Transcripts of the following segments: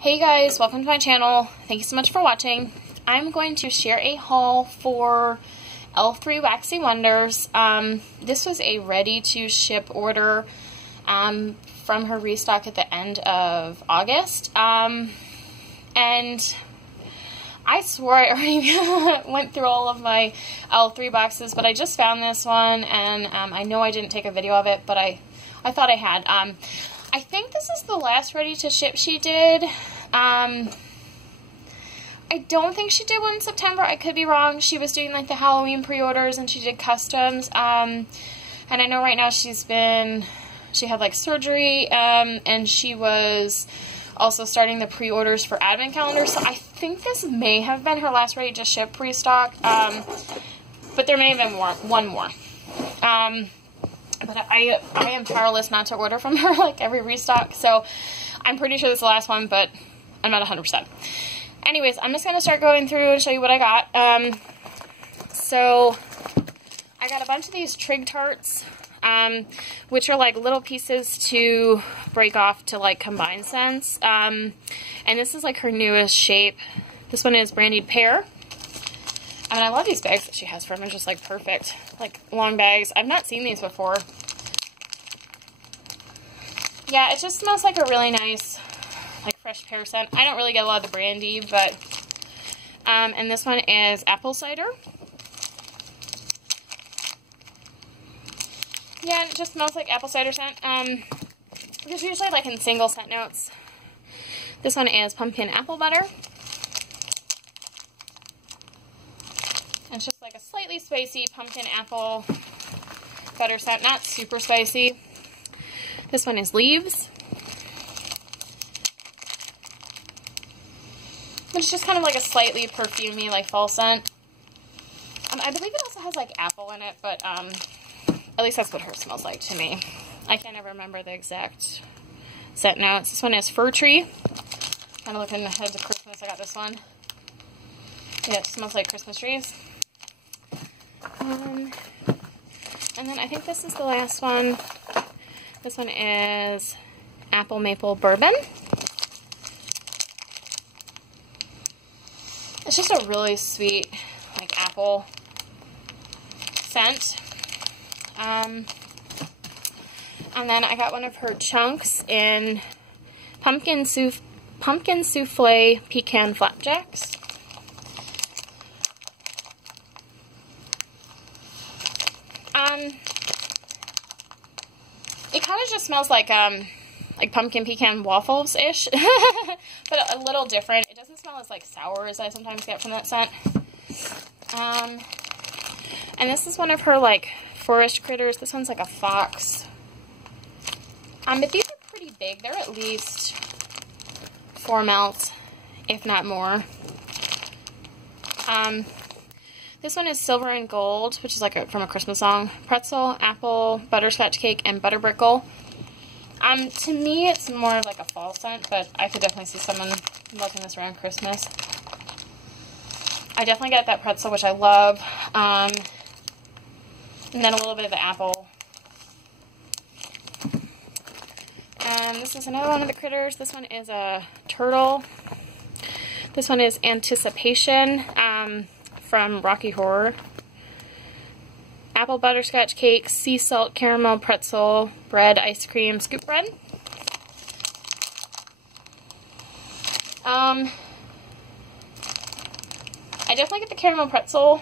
Hey guys, welcome to my channel. Thank you so much for watching. I'm going to share a haul for L3 Waxy Wonders. This was a ready-to-ship order from her restock at the end of August. And I swore I already went through all of my L3 boxes, but I just found this one, and I know I didn't take a video of it, but I thought I had. I think this is the last ready-to-ship she did. I don't think she did one in September. I could be wrong. She was doing like the Halloween pre-orders and she did customs. And I know right now she had like surgery, and she was also starting the pre-orders for advent calendars. So I think this may have been her last ready-to-ship restock. But there may have been one more. But I am powerless not to order from her like every restock, so I'm pretty sure this is the last one, but I'm not 100%. Anyways, I'm just going to start going through and show you what I got. So I got a bunch of these trig tarts, which are like little pieces to break off to like combine scents. And this is like her newest shape. This one is brandied pear. And I love these bags that she has for them. They're just like perfect. Like long bags. I've not seen these before. Yeah, it just smells like a really nice, like fresh pear scent. I don't really get a lot of the brandy, but, and this one is apple cider. Yeah, and it just smells like apple cider scent. There's usually like in single scent notes. This one is pumpkin apple butter. It's just like a slightly spicy pumpkin apple butter scent, not super spicy. This one is leaves. It's just kind of like a slightly perfumey, like fall scent. I believe it also has like apple in it, but at least that's what hers smells like to me. I can't ever remember the exact scent notes. This one is fir tree. Kind of looking ahead to Christmas, I got this one. Yeah, it smells like Christmas trees. And then I think this is the last one. This one is apple maple bourbon. It's just a really sweet, like, apple scent. And then I got one of her chunks in pumpkin souffle pecan flapjacks. It kind of just smells like pumpkin pecan waffles-ish, but a little different. It doesn't smell as like sour as I sometimes get from that scent. And this is one of her like forest critters. This one's like a fox. But these are pretty big. They're at least 4 melt, if not more. This one is silver and gold, which is like from a Christmas song. Pretzel, apple, butterscotch cake, and butterbrickle. To me, it's more of like a fall scent, but I could definitely see someone liking this around Christmas. I definitely get that pretzel, which I love. And then a little bit of the apple. This is another one of the critters. This one is a turtle. This one is Anticipation. From Rocky Horror. Apple butterscotch cake, sea salt caramel pretzel, bread, ice cream, scoop bread. I definitely get the caramel pretzel.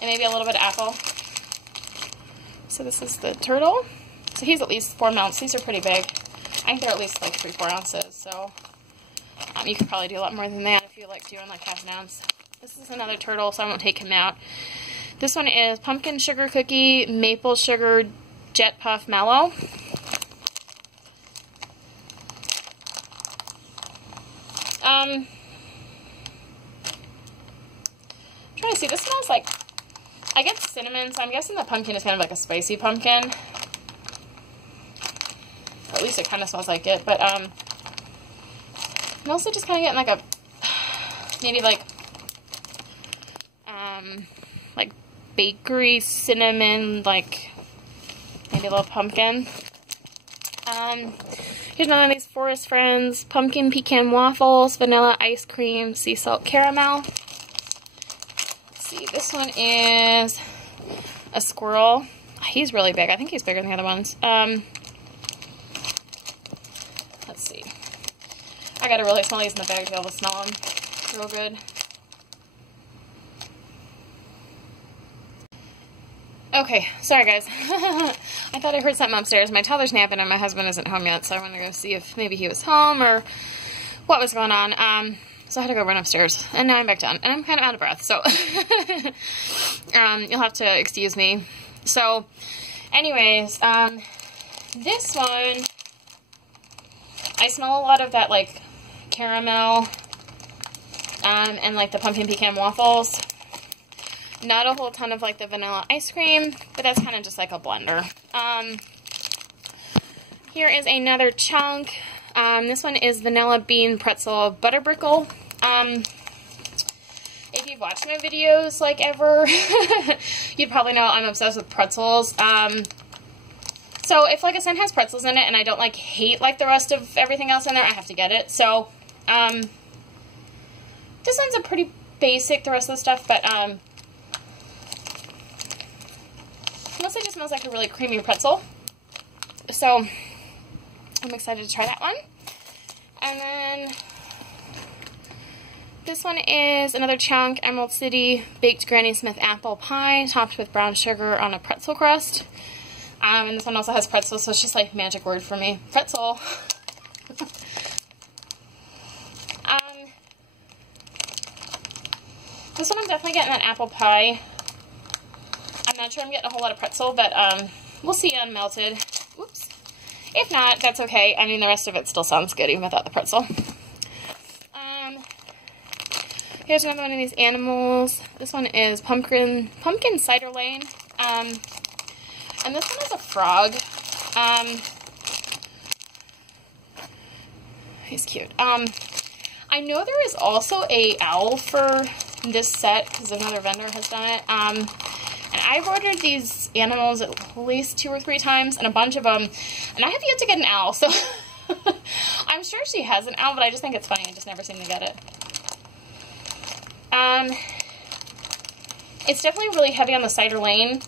And maybe a little bit of apple. So this is the turtle. So he's at least 4 mounts. These are pretty big. I think they're at least like 3-4 ounces, so you could probably do a lot more than that if you like doing like half an ounce. This is another turtle, so I won't take him out. This one is pumpkin sugar cookie, maple sugar jet puff mellow. I'm trying to see, this smells like, I get cinnamon, so I'm guessing the pumpkin is kind of like a spicy pumpkin. Or at least it kind of smells like it, but I'm also just kind of getting like a, maybe like bakery cinnamon, like maybe a little pumpkin. Here's another of these Forest Friends pumpkin pecan waffles, vanilla ice cream, sea salt caramel. Let's see, this one is a squirrel. He's really big. I think he's bigger than the other ones. Let's see. I gotta really smell these in the bag to be able to smell them real good. Okay, sorry guys. I thought I heard something upstairs. My toddler's napping and my husband isn't home yet, so I wanted to go see if maybe he was home or what was going on. So I had to go run upstairs, and now I'm back down, and I'm kind of out of breath, so you'll have to excuse me. So, anyways, this one, I smell a lot of that, like, caramel, and, like, the pumpkin pecan waffles. Not a whole ton of, like, the vanilla ice cream, but that's kind of just like a blender. Here is another chunk. This one is vanilla bean pretzel butterbrickle. If you've watched my videos, like, ever, you'd probably know I'm obsessed with pretzels. So if, like, a scent has pretzels in it and I don't, like, hate, like, the rest of everything else in there, I have to get it. So, this one's a pretty basic, the rest of the stuff, but, mostly just smells like a really creamy pretzel. So, I'm excited to try that one. And then, this one is another chunk, Emerald City Baked Granny Smith Apple Pie, topped with brown sugar on a pretzel crust. And this one also has pretzel, so it's just like magic word for me. Pretzel. This one I'm definitely getting that apple pie. I'm not sure I'm getting a whole lot of pretzel, but we'll see on melted. Whoops. If not, that's okay. I mean, the rest of it still sounds good even without the pretzel. Here's another one of these animals. This one is pumpkin cider lane. And this one is a frog. He's cute. I know there is also a owl for this set because another vendor has done it. And I've ordered these animals at least 2 or 3 times and a bunch of them, and I have yet to get an owl, so I'm sure she has an owl, but I just think it's funny. I just never seem to get it. It's definitely really heavy on the cider lane,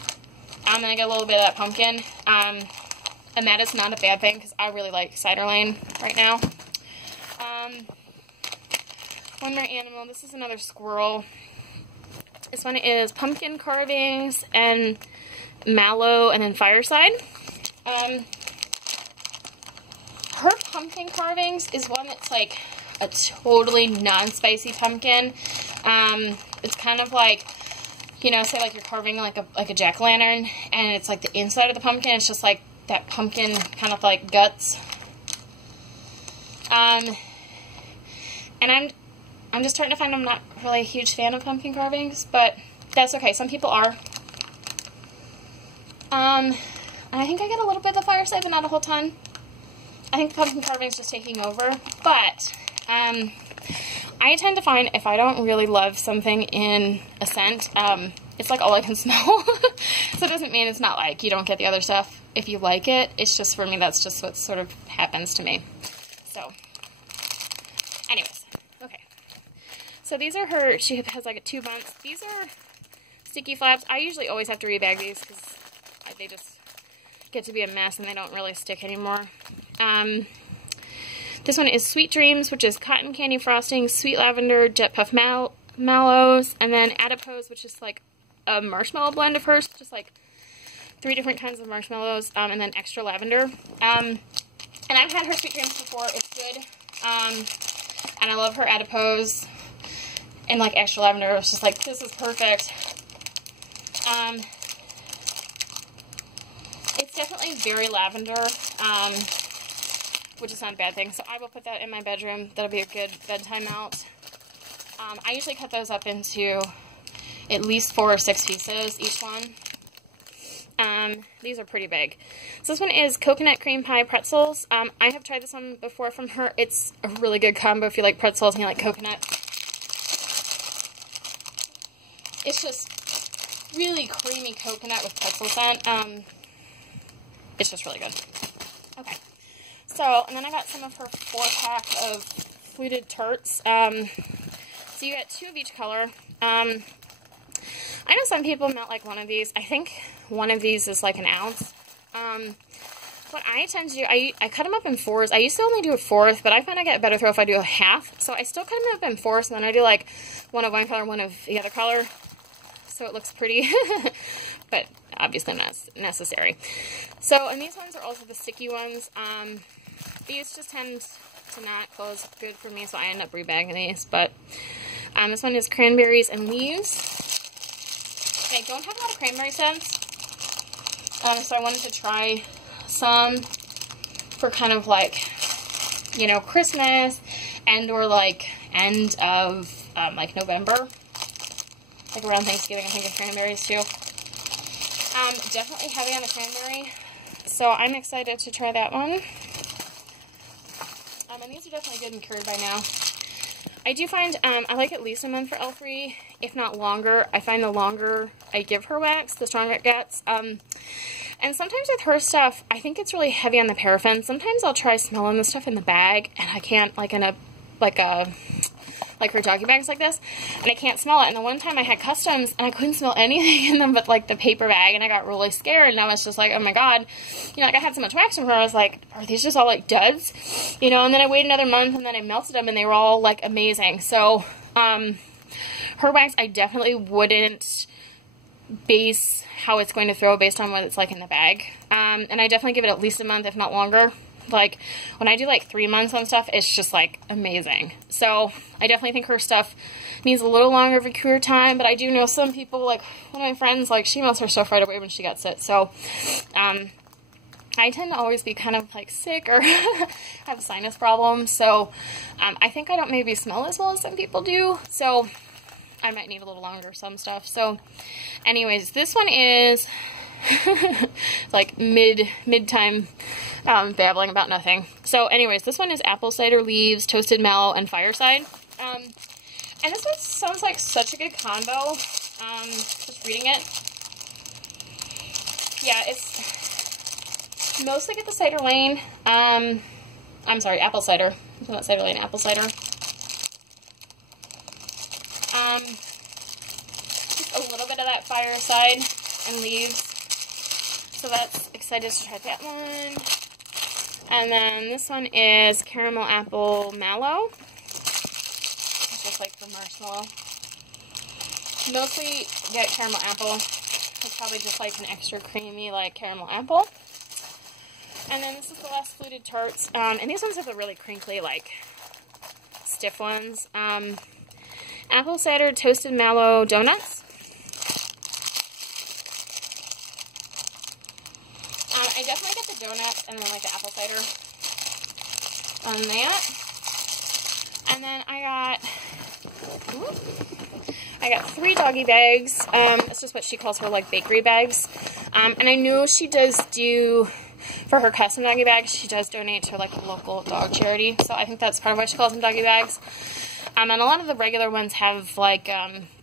and I get a little bit of that pumpkin, and that is not a bad thing because I really like cider lane right now. One more animal. This is another squirrel. This one is pumpkin carvings and mallow and then fireside. Her pumpkin carvings is one that's like a totally non-spicy pumpkin. It's kind of like, you know, say like you're carving like a jack-o'-lantern and it's like the inside of the pumpkin, it's just like that pumpkin kind of like guts. And I'm just starting to find I'm not really a huge fan of pumpkin carvings, but that's okay. Some people are. And I think I get a little bit of the fireside, but not a whole ton. I think the pumpkin carving is just taking over. But I tend to find if I don't really love something in a scent, it's like all I can smell. So it doesn't mean it's not like you don't get the other stuff if you like it. It's just for me, that's just what sort of happens to me. So, anyways. Okay. So these are her, she has like a 2 months. These are sticky flaps. I usually always have to rebag these because they just get to be a mess and they don't really stick anymore. This one is Sweet Dreams, which is cotton candy frosting, sweet lavender, jet puff mallows, and then Adipose, which is like a marshmallow blend of hers, just like 3 different kinds of marshmallows, and then extra lavender. And I've had her Sweet Dreams before. It's good. And I love her Adipose and like extra lavender. It's just like, this is perfect. It's definitely very lavender, which is not a bad thing. So I will put that in my bedroom. That'll be a good bedtime mount. I usually cut those up into at least 4 or 6 pieces, each one. These are pretty big. So this one is coconut cream pie pretzels. I have tried this one before from her. It's a really good combo if you like pretzels and you like coconut. It's just really creamy coconut with pretzel scent. It's just really good. Okay. So, and then I got some of her 4-pack of fluted tarts. So you get 2 of each color. I know some people melt like one of these. I think one of these is like an ounce. What I tend to do, I cut them up in 4s. I used to only do a 4th, but I find I get a better throw if I do a half. So I still cut them up in 4s, and then I do like one of one color, one of the other color. So it looks pretty, but obviously not necessary. So, and these ones are also the sticky ones. These just tend to not close good for me, so I end up rebagging these. But this one is cranberries and leaves. I don't have a lot of cranberry scents, so I wanted to try some for kind of like, you know, Christmas and or like end of like November, like around Thanksgiving. I think of cranberries too. Definitely heavy on the cranberry, so I'm excited to try that one. And these are definitely good and cured by now. I do find I like at least a month for L3, if not longer. I find the longer I give her wax, the stronger it gets. And sometimes with her stuff, I think it's really heavy on the paraffin. Sometimes I'll try smelling the stuff in the bag, and I can't, like in a, like her doggy bags like this, and I can't smell it. And the one time I had customs, and I couldn't smell anything in them but like the paper bag, and I got really scared, and I was just like, oh my god, you know, like I had so much wax from her, I was like, are these just all like duds? You know, and then I waited another month, and then I melted them, and they were all like amazing. So, her wax, I definitely wouldn't base how it's going to throw based on what it's like in the bag. And I definitely give it at least a month, if not longer. Like, when I do like 3 months on stuff, it's just like amazing. So, I definitely think her stuff needs a little longer of a cure time, but I do know some people, like one of my friends, like she melts her stuff right away when she gets it. So, I tend to always be kind of like sick or have sinus problems. So, I think I don't maybe smell as well as some people do. So, I might need a little longer some stuff. So, anyways, this one is like mid-time babbling about nothing. So, anyways, this one is apple cider leaves, toasted mallow, and fireside. And this one sounds like such a good combo. Just reading it. Yeah, it's mostly get the cider lane. I'm sorry, apple cider. It's not cider lane, apple cider. Just a little bit of that fireside and leaves. So that's excited to try that one. And then this one is caramel apple mallow. It's just like the marshmallow. Mostly get caramel apple. It's probably just like an extra creamy like caramel apple. And then this is the last fluted tarts. And these ones are the really crinkly, like stiff ones. Apple cider toasted mallow donuts. I definitely get the donuts and then like the apple cider on that. And then I got 3 doggy bags. It's just what she calls her like bakery bags. And I know she does do, for her custom doggy bags, she does donate to like a local dog charity. So I think that's part of why she calls them doggy bags. And a lot of the regular ones have like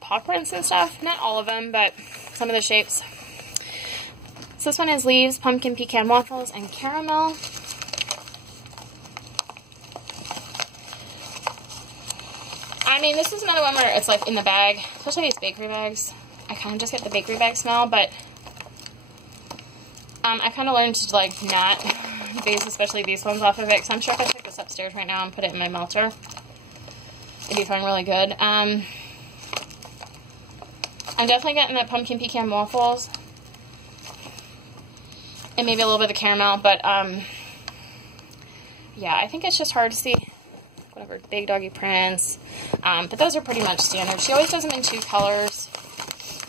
paw prints and stuff. Not all of them, but some of the shapes. So this one has leaves, pumpkin, pecan waffles, and caramel. I mean, this is another one where it's like in the bag, especially these bakery bags. I kind of just get the bakery bag smell, but I kind of learned to like not base especially these ones off of it, because I'm sure if I took this upstairs right now and put it in my melter, it'd be feeling really good. I'm definitely getting that pumpkin pecan waffles. And maybe a little bit of caramel, but yeah, I think it's just hard to see whatever big doggy prints. But those are pretty much standard. She always does them in 2 colors,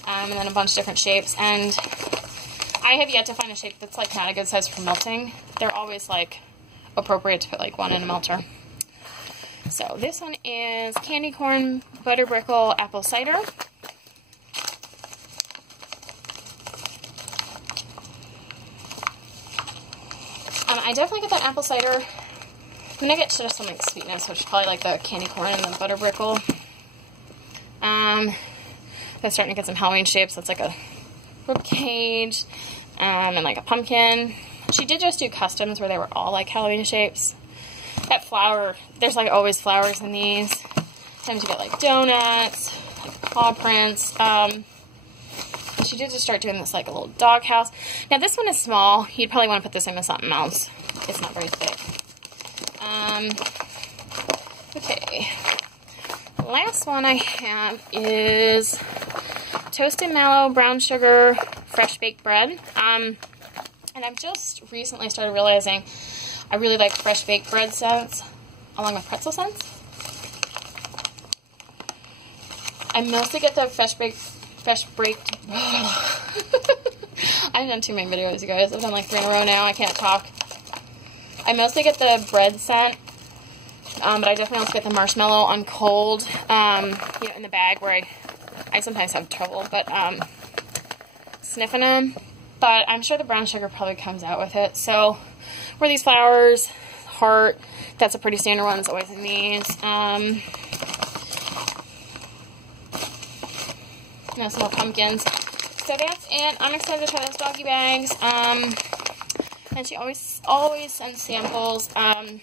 and then a bunch of different shapes. And I have yet to find a shape that's like not a good size for melting. They're always like appropriate to put like one in a melter. So this one is candy corn, butter brickle, apple cider. I definitely get that apple cider. I'm going to get just some like sweetness, which is probably like the candy corn and the butter brickle. I'm starting to get some Halloween shapes. That's like a rib cage and like a pumpkin. She did just do customs where they were all like Halloween shapes. That flower, there's like always flowers in these. Sometimes you get like donuts, like paw prints. She did just start doing this like a little dog house. Now this one is small. You'd probably want to put this in with something else. It's not very thick. Okay. Last one I have is Toasted Mallow Brown Sugar Fresh Baked Bread. And I've just recently started realizing I really like fresh baked bread scents along with pretzel scents. I mostly get the fresh baked I've done too many videos, you guys. I've done like 3 in a row now. I can't talk. I mostly get the bread scent, but I definitely also get the marshmallow on cold, you know, in the bag where I sometimes have trouble, but sniffing them. But I'm sure the brown sugar probably comes out with it. So, where these flowers, heart, that's a pretty standard one. It's always in these. Now some more pumpkins. So that's it. I'm excited to try those doggy bags. And she always sends samples. I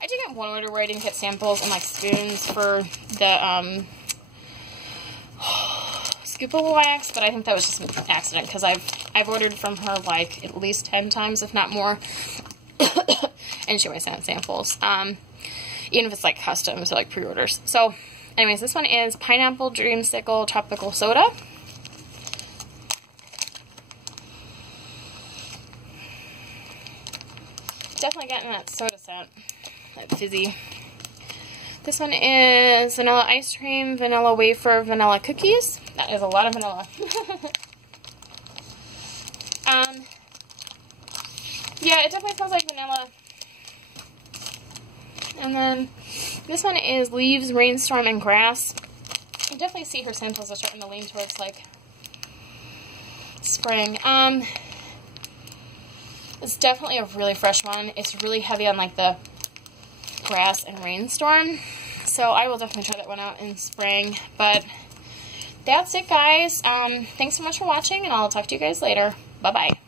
did get one order where I didn't get samples and like spoons for the scoopable wax, but I think that was just an accident because I've ordered from her like at least 10 times, if not more. And she always sends samples. Even if it's like customs or like pre-orders. So anyways, this one is Pineapple Dreamsicle Tropical Soda. Definitely getting that soda scent, that fizzy. This one is Vanilla Ice Cream, Vanilla Wafer, Vanilla Cookies. That is a lot of vanilla. Yeah, it definitely smells like vanilla. And then this one is Leaves, Rainstorm, and Grass. You definitely see her samples are starting to lean towards like spring. It's definitely a really fresh one. It's really heavy on like the grass and rainstorm. So I will definitely try that one out in spring. But that's it, guys. Thanks so much for watching, and I'll talk to you guys later. Bye-bye.